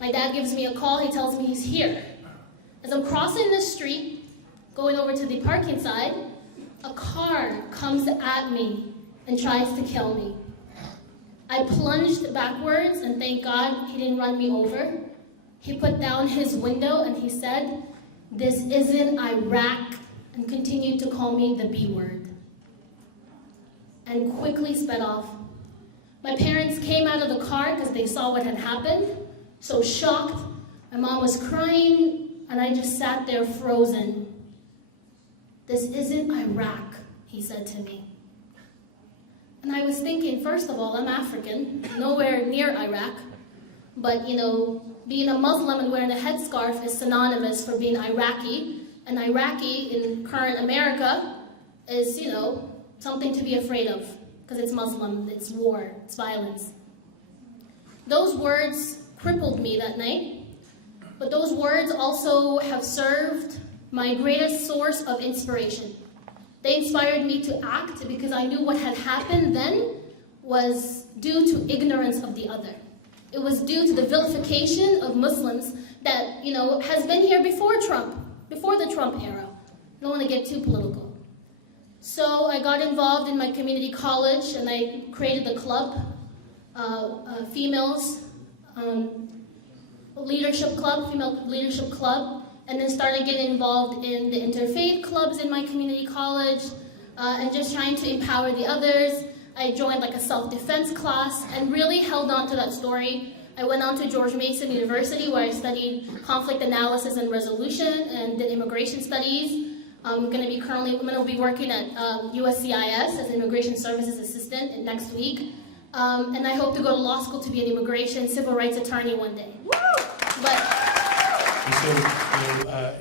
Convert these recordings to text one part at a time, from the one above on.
My dad gives me a call, he tells me he's here. As I'm crossing the street, going over to the parking side, a car comes at me and tries to kill me. I plunged backwards, and thank God he didn't run me over. He put down his window and he said, "This isn't Iraq," and continued to call me the B word, and quickly sped off. My parents came out of the car because they saw what had happened, so shocked. My mom was crying, and I just sat there frozen. "This isn't Iraq," he said to me. And I was thinking, first of all, I'm African, nowhere near Iraq, but being a Muslim and wearing a headscarf is synonymous for being Iraqi, and Iraqi in current America is, something to be afraid of, because it's Muslim, it's war, it's violence. Those words crippled me that night, but those words also have served my greatest source of inspiration. They inspired me to act because I knew what had happened then was due to ignorance of the other. It was due to the vilification of Muslims that, has been here before Trump, before the Trump era. I don't want to get too political. So I got involved in my community college and I created a club, female leadership club, and then started getting involved in the interfaith clubs in my community college, and just trying to empower the others. I joined like a self-defense class and really held on to that story. I went on to George Mason University where I studied conflict analysis and resolution and did immigration studies. I'm going to be working at USCIS as an immigration services assistant next week. And I hope to go to law school to be an immigration civil rights attorney one day. And so,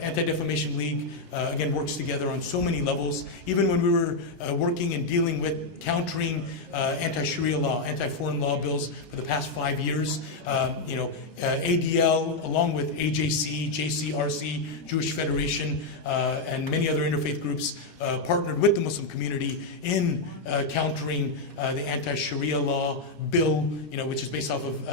Anti-Defamation League, again, works together on so many levels. Even when we were working and dealing with countering anti-Sharia law, anti-foreign law bills for the past 5 years, ADL, along with AJC, JCRC, Jewish Federation, and many other interfaith groups partnered with the Muslim community in countering the anti-Sharia law bill, which is based off of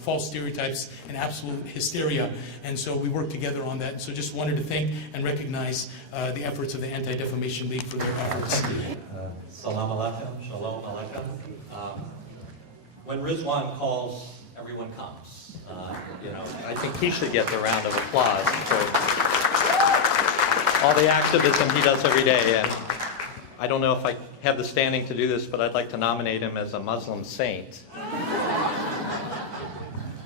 false stereotypes and absolute hysteria. And so we worked together on that. So just wanted to thank and recognize the efforts of the Anti-Defamation League for their efforts. Salam alaikum, shalom alaikum. When Rizwan calls, everyone comes. I think he should get the round of applause for all the activism he does every day. And I don't know if I have the standing to do this, but I'd like to nominate him as a Muslim saint.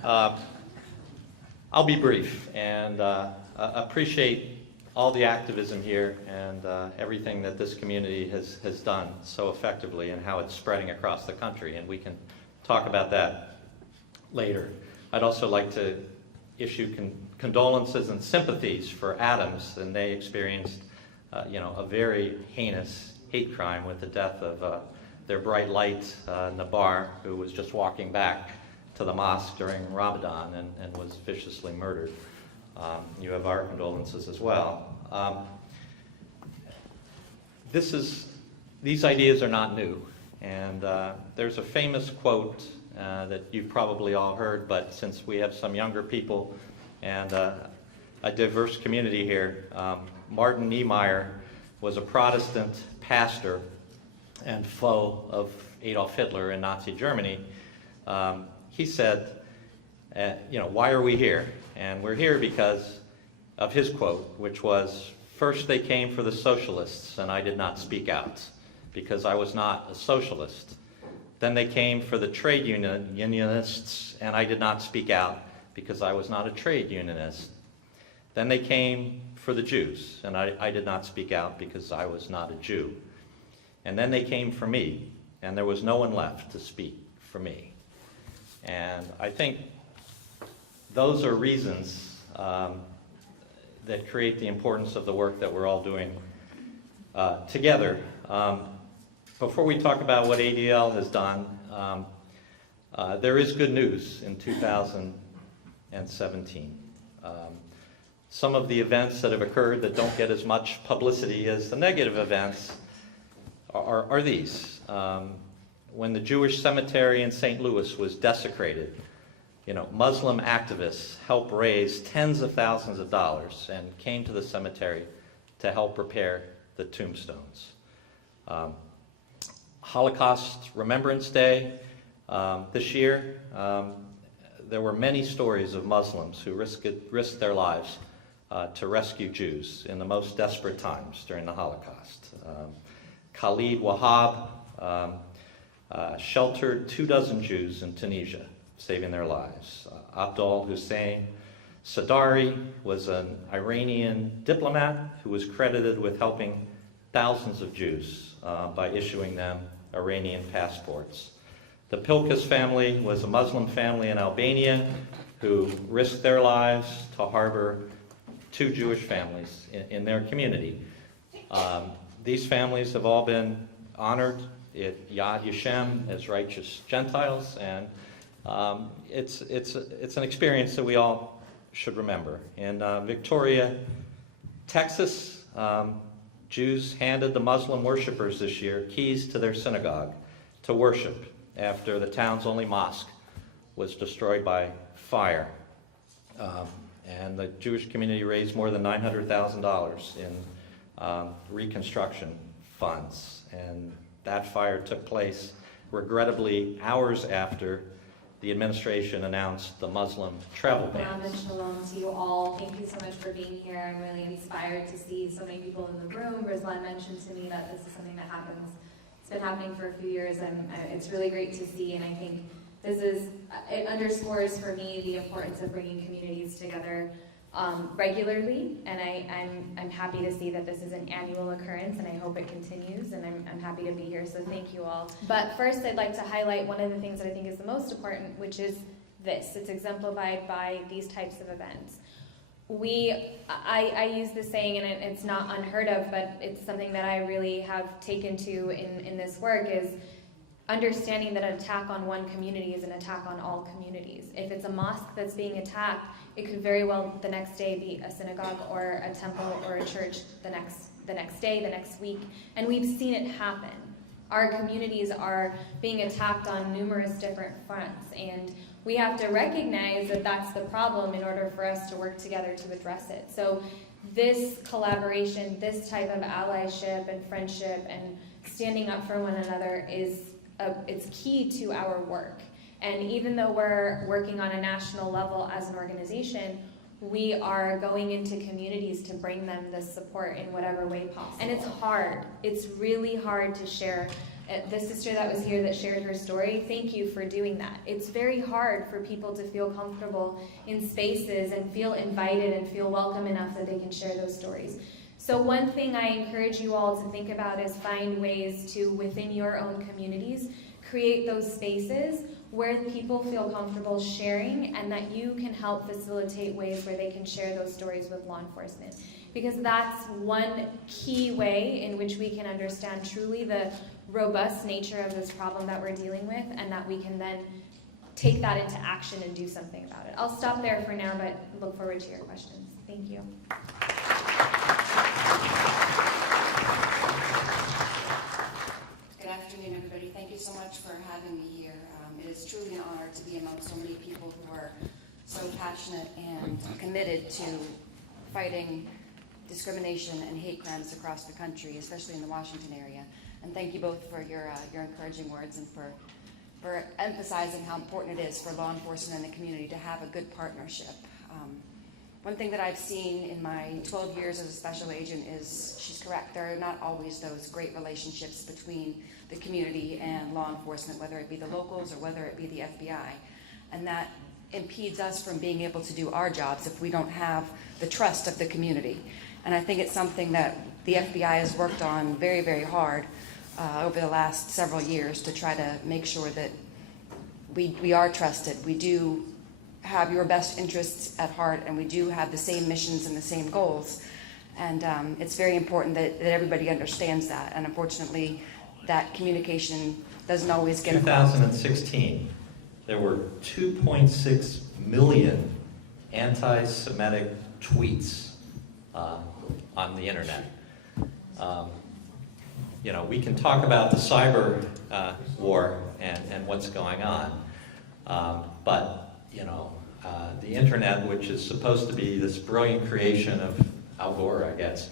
I'll be brief and appreciate all the activism here and everything that this community has done so effectively and how it's spreading across the country, and we can talk about that later. I'd also like to issue condolences and sympathies for Adams, and they experienced a very heinous hate crime with the death of their bright light, Nabar, who was just walking back to the mosque during Ramadan and was viciously murdered. You have our condolences as well. These ideas are not new, and there's a famous quote that you've probably all heard, but since we have some younger people and a diverse community here, Martin Niemeyer was a Protestant pastor and foe of Adolf Hitler in Nazi Germany. He said, why are we here? And we're here because of his quote, which was, "First they came for the socialists, and I did not speak out, because I was not a socialist. Then they came for the trade unionists, and I did not speak out, because I was not a trade unionist. Then they came for the Jews, and I did not speak out, because I was not a Jew. And then they came for me, and there was no one left to speak for me." And I think those are reasons that create the importance of the work that we're all doing together. Before we talk about what ADL has done, there is good news in 2017. Some of the events that have occurred that don't get as much publicity as the negative events are these. When the Jewish cemetery in St. Louis was desecrated Muslim activists helped raise tens of thousands of dollars and came to the cemetery to help repair the tombstones. Holocaust Remembrance Day this year, there were many stories of Muslims who risked their lives to rescue Jews in the most desperate times during the Holocaust. Khalid Wahab sheltered 24 Jews in Tunisia, saving their lives. Abdul Hussein Sadari was an Iranian diplomat who was credited with helping thousands of Jews by issuing them Iranian passports. The Pilkus family was a Muslim family in Albania who risked their lives to harbor 2 Jewish families in their community. These families have all been honored at Yad Vashem as righteous Gentiles, and it's an experience that we all should remember. In Victoria, Texas, Jews handed the Muslim worshipers this year keys to their synagogue to worship after the town's only mosque was destroyed by fire. And the Jewish community raised more than $900,000 in reconstruction funds. And that fire took place, regrettably, hours after the administration announced the Muslim travel ban. And shalom to you all. Thank you so much for being here. I'm really inspired to see so many people in the room. Ruslan mentioned to me that this is something that happens. It's been happening for a few years, and it's really great to see. And I think it underscores for me the importance of bringing communities together regularly. And I'm happy to see that this is an annual occurrence, and I hope it continues. And I'm happy to be here. So thank you all. But first, I'd like to highlight one of the things that I think is the most important, which is this. It's exemplified by these types of events. I use this saying, and it's not unheard of, but it's something that I really have taken to in this work, is understanding that an attack on one community is an attack on all communities. If it's a mosque that's being attacked, it could very well the next day be a synagogue or a temple or a church the next day, the next week, and we've seen it happen. Our communities are being attacked on numerous different fronts, and we have to recognize that that's the problem in order for us to work together to address it. So this collaboration, this type of allyship and friendship and standing up for one another it's key to our work. And even though we're working on a national level as an organization, we are going into communities to bring them this support in whatever way possible. And it's hard. It's really hard to share. The sister that was here that shared her story, thank you for doing that. It's very hard for people to feel comfortable in spaces and feel invited and feel welcome enough that they can share those stories. So one thing I encourage you all to think about is find ways to, within your own communities, create those spaces where people feel comfortable sharing, and that you can help facilitate ways where they can share those stories with law enforcement. Because that's one key way in which we can understand truly the robust nature of this problem that we're dealing with, and that we can then take that into action and do something about it. I'll stop there for now, but look forward to your questions. Thank you. Good afternoon, everybody. Thank you so much for having me here. It is truly an honor to be among so many people who are so passionate and committed to fighting discrimination and hate crimes across the country, especially in the Washington area. And thank you both for your encouraging words and for emphasizing how important it is for law enforcement and the community to have a good partnership. One thing that I've seen in my 12 years as a special agent is, she's correct, there are not always those great relationships between the community and law enforcement, whether it be the locals or whether it be the FBI. And that impedes us from being able to do our jobs if we don't have the trust of the community. And I think it's something that the FBI has worked on very, very hard over the last several years to try to make sure that we are trusted. We do have your best interests at heart, and we do have the same missions and the same goals. And it's very important that everybody understands that. And unfortunately, that communication doesn't always get across. 2016, there were 2.6 million anti-Semitic tweets on the internet. We can talk about the cyber war and what's going on, but the internet, which is supposed to be this brilliant creation of Al Gore, I guess,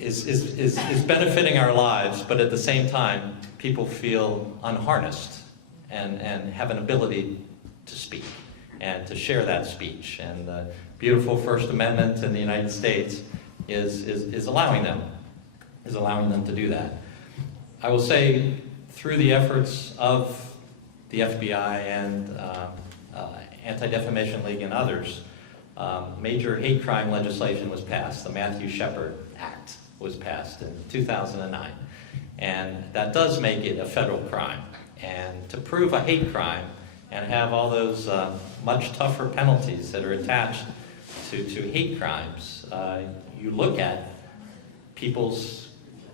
is benefiting our lives, but at the same time, people feel unharnessed and have an ability to speak and to share that speech. And the beautiful First Amendment in the United States is allowing them to do that. I will say, through the efforts of the FBI and Anti-Defamation League and others, major hate crime legislation was passed. The Matthew Shepard Act was passed in 2009. And that does make it a federal crime. And to prove a hate crime and have all those much tougher penalties that are attached to hate crimes, you look at people's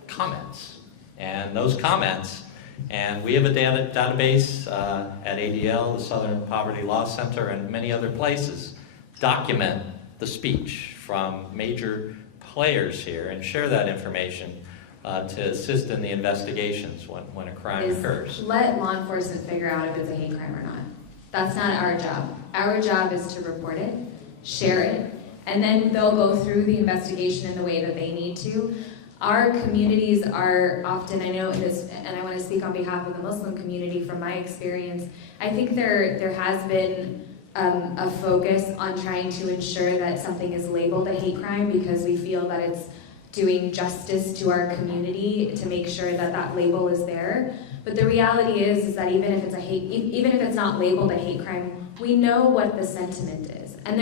comments. And those comments, and we have a database at ADL, the Southern Poverty Law Center, and many other places, document the speech from major players here and share that information to assist in the investigations when a crime occurs. Let law enforcement figure out if it's a hate crime or not. That's not our job. Our job is to report it, share it, and then they'll go through the investigation in the way that they need to. Our communities are often, I know this, and I want to speak on behalf of the Muslim community from my experience, I think there has been a focus on trying to ensure that something is labeled a hate crime because we feel that it's doing justice to our community to make sure that that label is there. But the reality is that even if it's not labeled a hate crime, we know what the sentiment is. And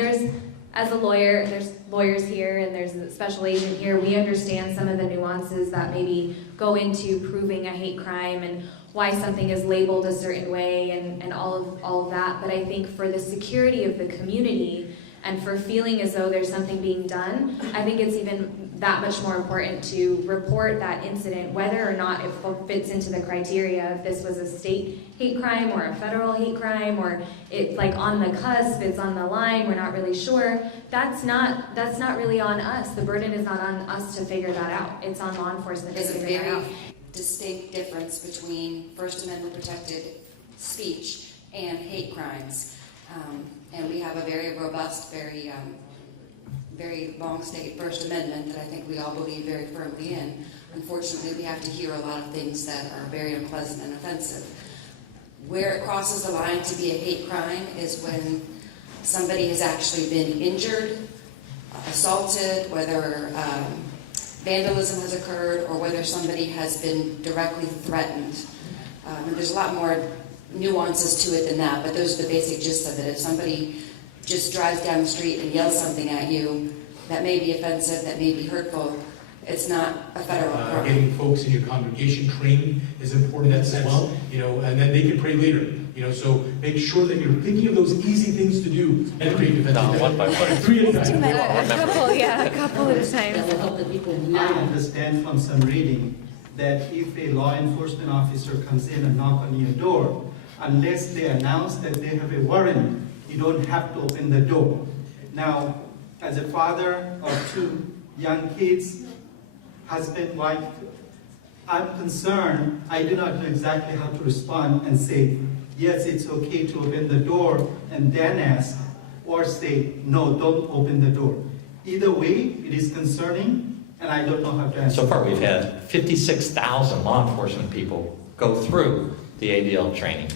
as a lawyer, there's lawyers here and there's a special agent here, we understand some of the nuances that maybe go into proving a hate crime and why something is labeled a certain way and all of that. But I think for the security of the community and for feeling as though there's something being done, I think it's even that much more important to report that incident, whether or not it fits into the criteria, if this was a state hate crime or a federal hate crime, or it's like on the cusp, it's on the line, we're not really sure. That's not really on us. The burden is not on us to figure that out. It's on law enforcement to figure that out. There's a very distinct difference between First Amendment protected speech and hate crimes. And we have a very robust, very long-stated First Amendment that I think we all believe very firmly in. Unfortunately, we have to hear a lot of things that are very unpleasant and offensive. Where it crosses the line to be a hate crime is when somebody has actually been injured, assaulted, whether vandalism has occurred, or whether somebody has been directly threatened. And there's a lot more nuances to it than that, but those are the basic gist of it. If somebody just drives down the street and yells something at you, that may be offensive, that may be hurtful, it's not a federal crime. Getting folks in your congregation trained is important as well, and then they can pray later. So make sure that you're thinking of those easy things to do and pray defensively. One by one. Three at a time. A couple at a time. I understand from some reading that if a law enforcement officer comes in and knocks on your door, unless they announce that they have a warrant, you don't have to open the door. Now, as a father of two young kids, husband, wife, I'm concerned. I do not know exactly how to respond and say, yes, it's okay to open the door, and then ask, or say, no, don't open the door. Either way, it is concerning, and I don't know how to answer. So far, we've had 56,000 law enforcement people go through the ADL training.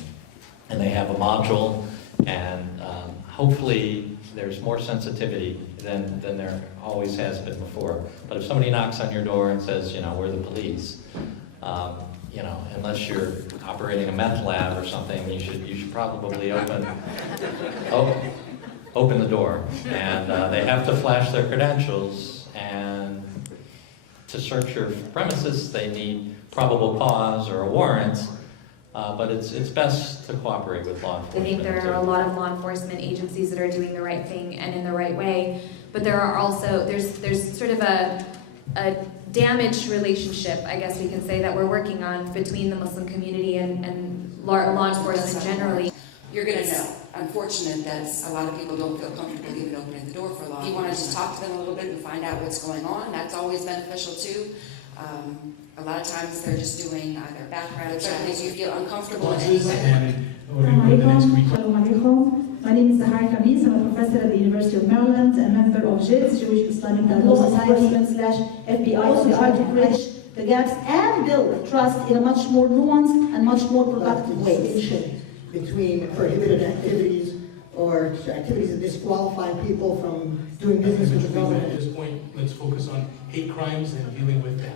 And they have a module, and hopefully there's more sensitivity than there always has been before. But if somebody knocks on your door and says, we're the police, unless you're operating a meth lab or something, you should probably open the door. And they have to flash their credentials, and to search your premises, they need probable cause or a warrant. But it's best to cooperate with law enforcement. I think there are a lot of law enforcement agencies that are doing the right thing and in the right way, but there are also, there's sort of a damaged relationship, I guess we can say, that we're working on between the Muslim community and law enforcement generally. You're going to know. Unfortunate that a lot of people don't feel comfortable even opening the door for long. If you want to just talk to them a little bit and find out what's going on, that's always beneficial too. A lot of times they're just doing their background check, if you feel uncomfortable in any Bosses, way. and we're going to go to the next speaker. Shalom alaikum. My name is Zahar Khamis. I'm a professor at the University of Maryland, a member of JIDS, Jewish Islamic Dialogue Society / FBI. We try to bridge the gaps and build trust in a much more nuanced and much more productive way. Distinction between prohibited activities or activities that disqualify people from doing business with the At government. this point, let's focus on hate crimes and dealing with that.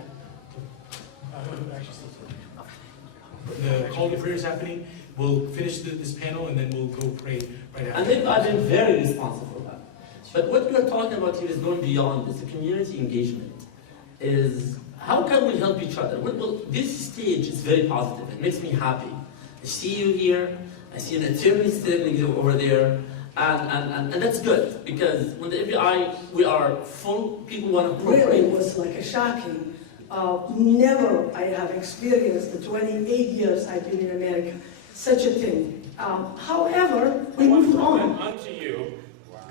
The call to prayer is happening. We'll finish this panel and then we'll go pray right after. And they've been very responsive for that. But what we're talking about here is going beyond. It's a community engagement. Is how can we help each other? Well, this stage is very positive. It makes me happy. I see you here. I see an attorney standing over there. And that's good, because when the FBI, we are full, people want to Really appropriate. was like a shocking. Never I have experienced the 28 years I've been in America, such a thing. However, we moved on. Unto you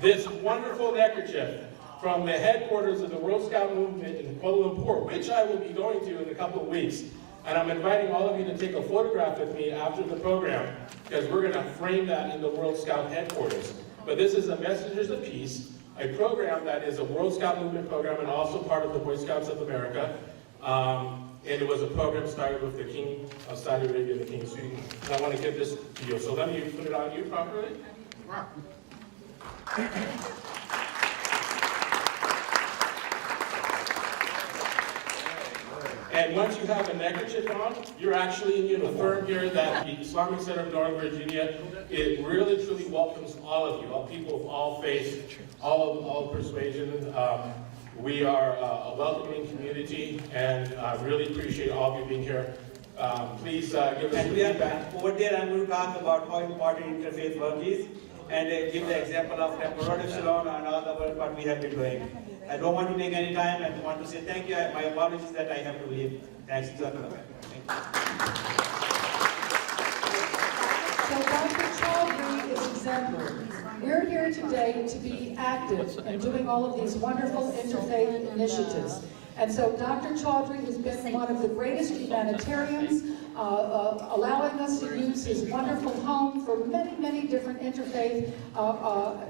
this wonderful neckerchief from the headquarters of the World Scout Movement in Kuala Lumpur, which I will be going to in a couple of weeks. And I'm inviting all of you to take a photograph with me after the program, because we're going to frame that in the World Scout headquarters. But this is a Messengers of Peace, a program that is a World Scout Movement program and also part of the Boy Scouts of America. And it was a program started with the King of Saudi Arabia, the King of Sweden. And I want to give this to you. So let me put it on you properly. And once you have a neckerchief on, you're actually in uniform here that the Islamic Center of Northern Virginia, it really truly welcomes all of you, all people of all faiths, all persuasions. We are a welcoming community, and I really appreciate all of you being here. Please give us feedback. Over there, I'm going to talk about how important interfaith work is, and give the example of Reproductive Shalom and all the work what we have been doing. I don't want to take any time. I want to say thank you. My apologies that I have to leave. Thanks. Thank you. So Dr. Chaudhry is exemplary. We're here today to be active in doing all of these wonderful interfaith initiatives. And so Dr. Chaudhry has been one of the greatest humanitarians, allowing us to use his wonderful home for many, many different interfaith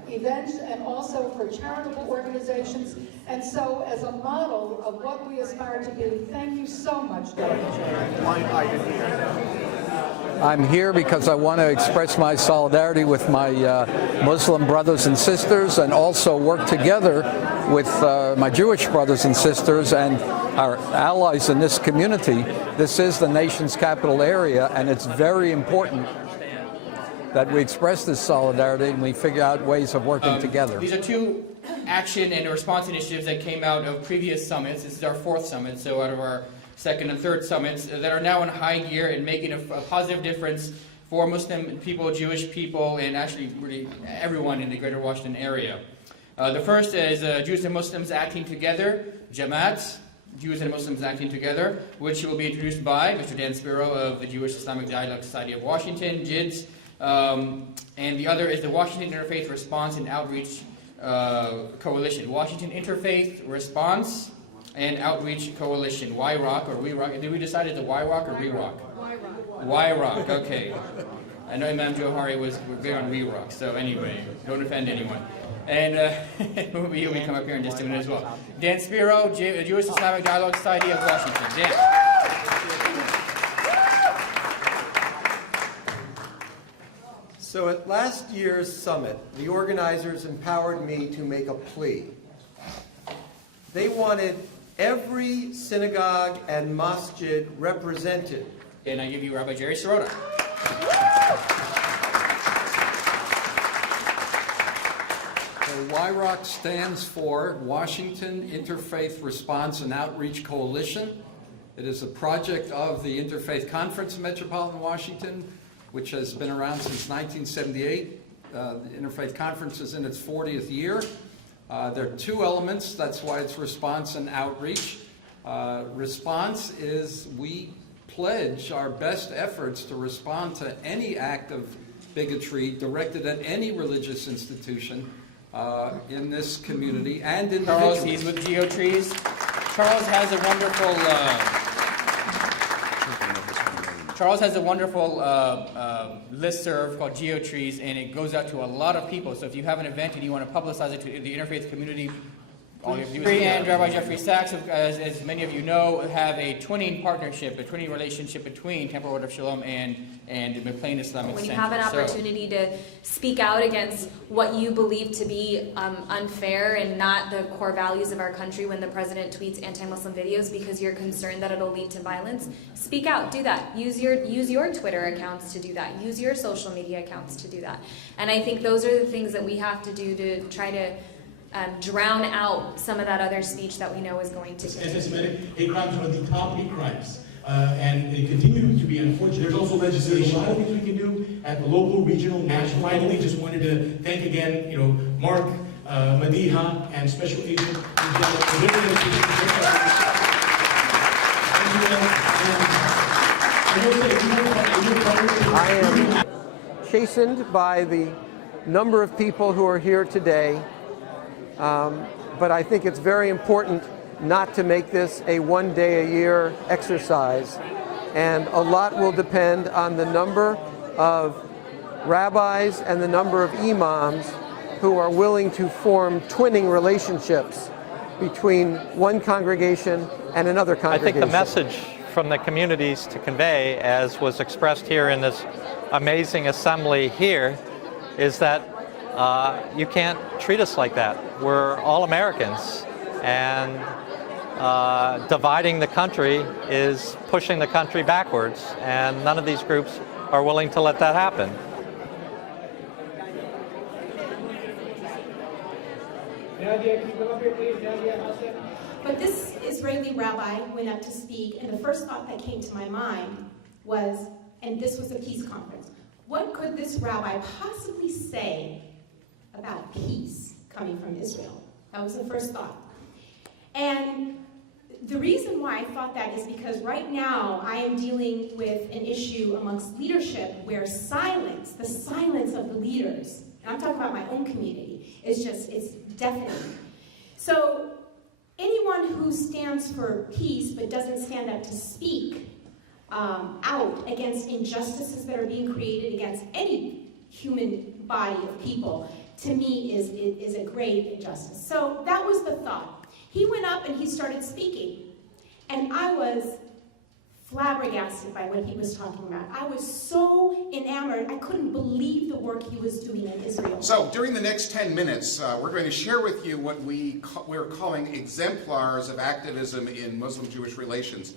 events and also for charitable organizations. And so as a model of what we aspire to be, thank you so much, Dr. Chaudhry. I'm here because I want to express my solidarity with my Muslim brothers and sisters, and also work together with my Jewish brothers and sisters and our allies in this community. This is the nation's capital area, and it's very important that we express this solidarity and we figure out ways of working together. These are two action and response initiatives that came out of previous summits. This is our fourth summit, so out of our second and third summits that are now in high gear and making a positive difference for Muslim people, Jewish people, and actually really everyone in the greater Washington area. The first is Jews and Muslims acting together, Jamaat, Jews and Muslims acting together, which will be introduced by Mr. Dan Spiro of the Jewish Islamic Dialogue Society of Washington, JIDS. And the other is the Washington Interfaith Response and Outreach Coalition. Washington Interfaith Response and Outreach Coalition, YROC, or We Rock. Did we decide it's the YROC or We Rock? YROC, okay. I know Imam Johari was big on We Rock, so anyway, don't offend anyone. And he'll be come up here in just a minute as well. Dan Spiro, Jewish Islamic Dialogue Society of Washington. Dan. So at last year's summit, the organizers empowered me to make a plea. They wanted every synagogue and masjid represented. And I give you Rabbi Jerry Sirota. WIROC stands for Washington Interfaith Response and Outreach Coalition. It is a project of the Interfaith Conference of Metropolitan Washington, which has been around since 1978. The Interfaith Conference is in its 40th year. There are two elements. That's why it's response and outreach. Response is we pledge our best efforts to respond to any act of bigotry directed at any religious institution in this community and individuals. Charles, he's with GeoTrees. Charles has a wonderful Charles has a wonderful listserv called GeoTrees, and it goes out to a lot of people. So if you have an event and you want to publicize it to the interfaith community, all you have to do is... And Rabbi Jeffrey Sachs, as many of you know, have a twinning partnership, a twinning relationship between Temple Order of Shalom and McLean Islamic When you Center. have an opportunity to speak out against what you believe to be unfair and not the core values of our country, when the president tweets anti-Muslim videos because you're concerned that it'll lead to violence, speak out, do that. Use your Twitter accounts to do that. Use your social media accounts to do that. And I think those are the things that we have to do to try to drown out some of that other speech that we know is going to continue. Anti-Semitic hate crimes are the top hate crimes. And they continue to be unfortunate. There's also legislation. A lot of things we can do at the local, regional, national. Finally, just wanted to thank again, Mark, Madiha, and Special Agent. I am chastened by the number of people who are here today, but I think it's very important not to make this a one-day-a-year exercise, and a lot will depend on the number of rabbis and the number of imams who are willing to form twinning relationships between one congregation and another congregation. I think the message from the communities to convey, as was expressed here in this amazing assembly here, is that you can't treat us like that. We're all Americans, and dividing the country is pushing the country backwards, and none of these groups are willing to let that happen. But this Israeli rabbi went up to speak, and the first thought that came to my mind was, and this was a peace conference, what could this rabbi possibly say about peace coming from Israel? That was the first thought. And the reason why I thought that is because right now I am dealing with an issue amongst leadership where the silence of the leaders, and I'm talking about my own community, it's deafening. So anyone who stands for peace but doesn't stand up to speak out against injustices that are being created against any human body of people, to me is a great injustice. So that was the thought. He went up and he started speaking, and I was flabbergasted by what he was talking about. I was so enamored, I couldn't believe the work he was doing in Israel. So during the next 10 minutes, we're going to share with you what we're calling exemplars of activism in Muslim-Jewish relations.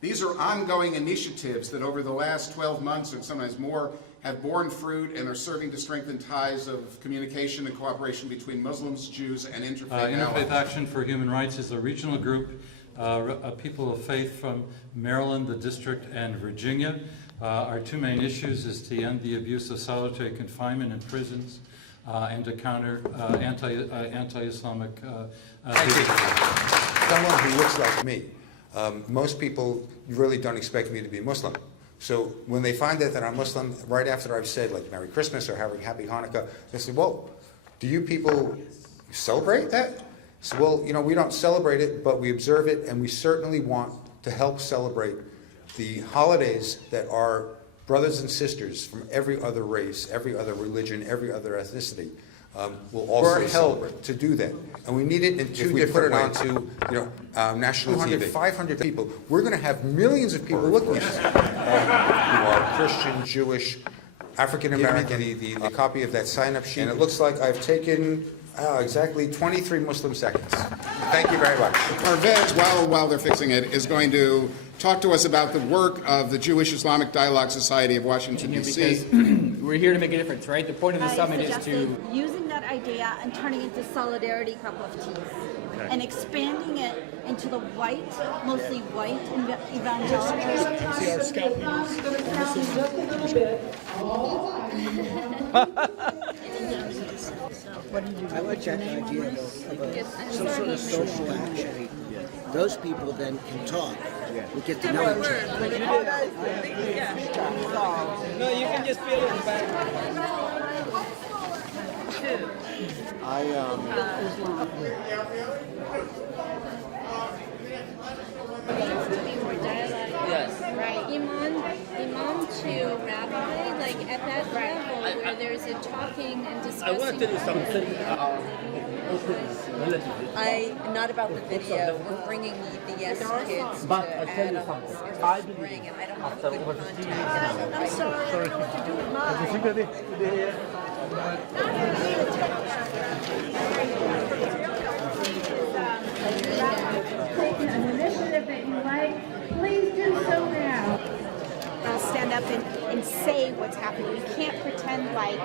These are ongoing initiatives that over the last 12 months and sometimes more have borne fruit and are serving to strengthen ties of communication and cooperation between Muslims, Jews, and interfaith allies. Interfaith Action for Human Rights is a regional group of people of faith from Maryland, the District, and Virginia. Our two main issues is to end the abuse of solitary confinement in prisons and to counter anti-Islamic Someone who looks like me. Most people really don't expect me to be Muslim. So when they find out that I'm Muslim, right after I've said, like, Merry Christmas or Happy Hanukkah, they say, well, do you people celebrate that? So, well, we don't celebrate it, but we observe it, and we certainly want to help celebrate the holidays that our brothers and sisters from every other race, every other religion, every other ethnicity will also celebrate. To do that. And we need it in two different ways. If we put it onto national TV. 500 people. We're going to have millions of people looking at us who are Christian, Jewish, African American. The copy of that sign-up sheet. And it looks like I've taken exactly 23 Muslim seconds. Thank you very much. Arvez, while they're fixing it, is going to talk to us about the work of the Jewish Islamic Dialogue Society of Washington, D.C. We're here to make a difference, right? The point of the summit is to... using that idea and turning it into solidarity cup of tea, and expanding it into the white, mostly white evangelicals. I like that idea of some sort of social action. Those people then can talk. We get to know each other. No, you can just feel it in the back. Yes. Right. to rabbi, like at that level where there's a talking and discussing? I want to tell you something. Not about the video. We're bringing the Yes Kids But to I tell you Adams something. in I the believe spring, and I don't want to after put over contact. 15 years now. I'm sorry, I don't know what to do with mine. Taking an initiative that you like, please do so now. Stand up and say what's happening. You can't pretend like,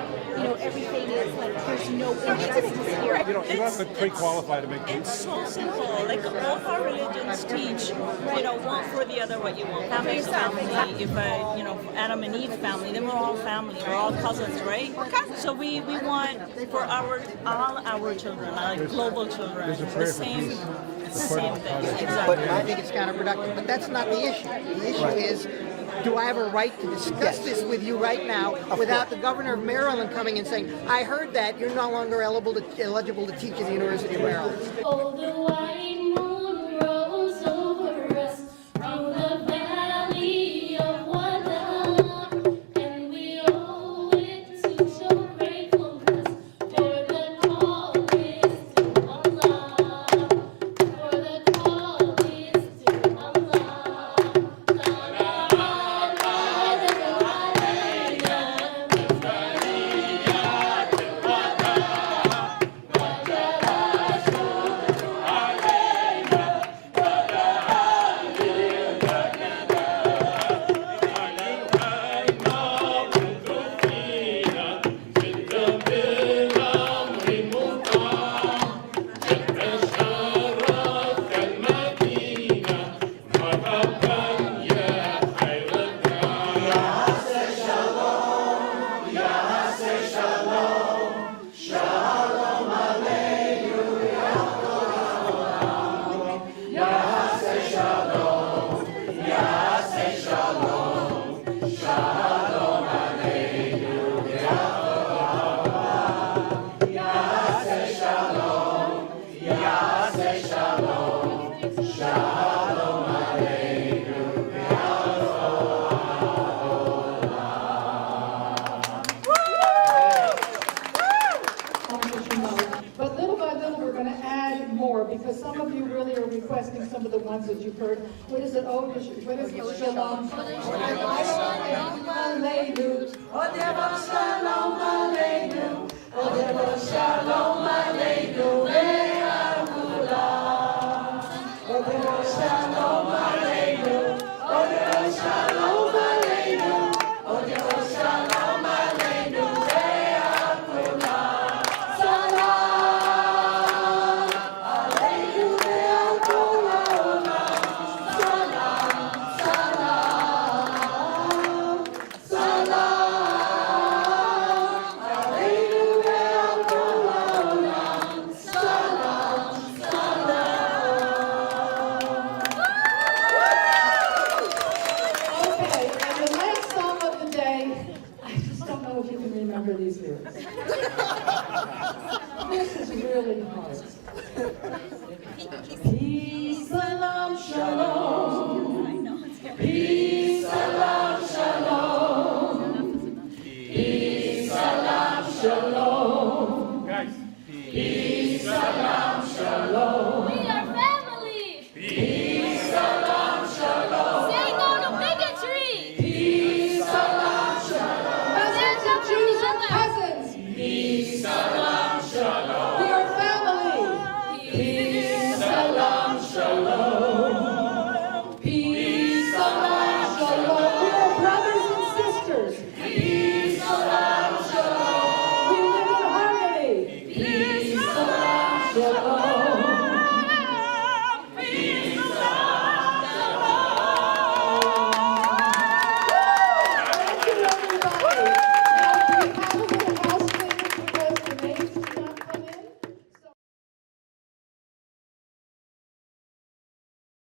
everything is like there's no injustice here. You don't have to pre-qualify to make it. It's so simple. Like all of our religions teach, one for the other what you want. Family is family. If Adam and Eve family, then we're all family. We're all cousins, right? So we want for all our children, our global children, the same thing. But I think it's counterproductive. But that's not the issue. The issue is, do I have a right to discuss this with you right now without the governor of Maryland coming and saying, I heard that you're no longer eligible to teach at the University of Maryland? Oh, the white moon rose over us from the valley of Wada, and we owe it to show gratefulness for the call is to Allah, for the call is to Allah. But little by little, we're going to add more because some of you really are requesting some of the ones that you've heard. What is it? What is it? Shalom. Okay, and the last song of the day, I just don't know if you can remember these lyrics.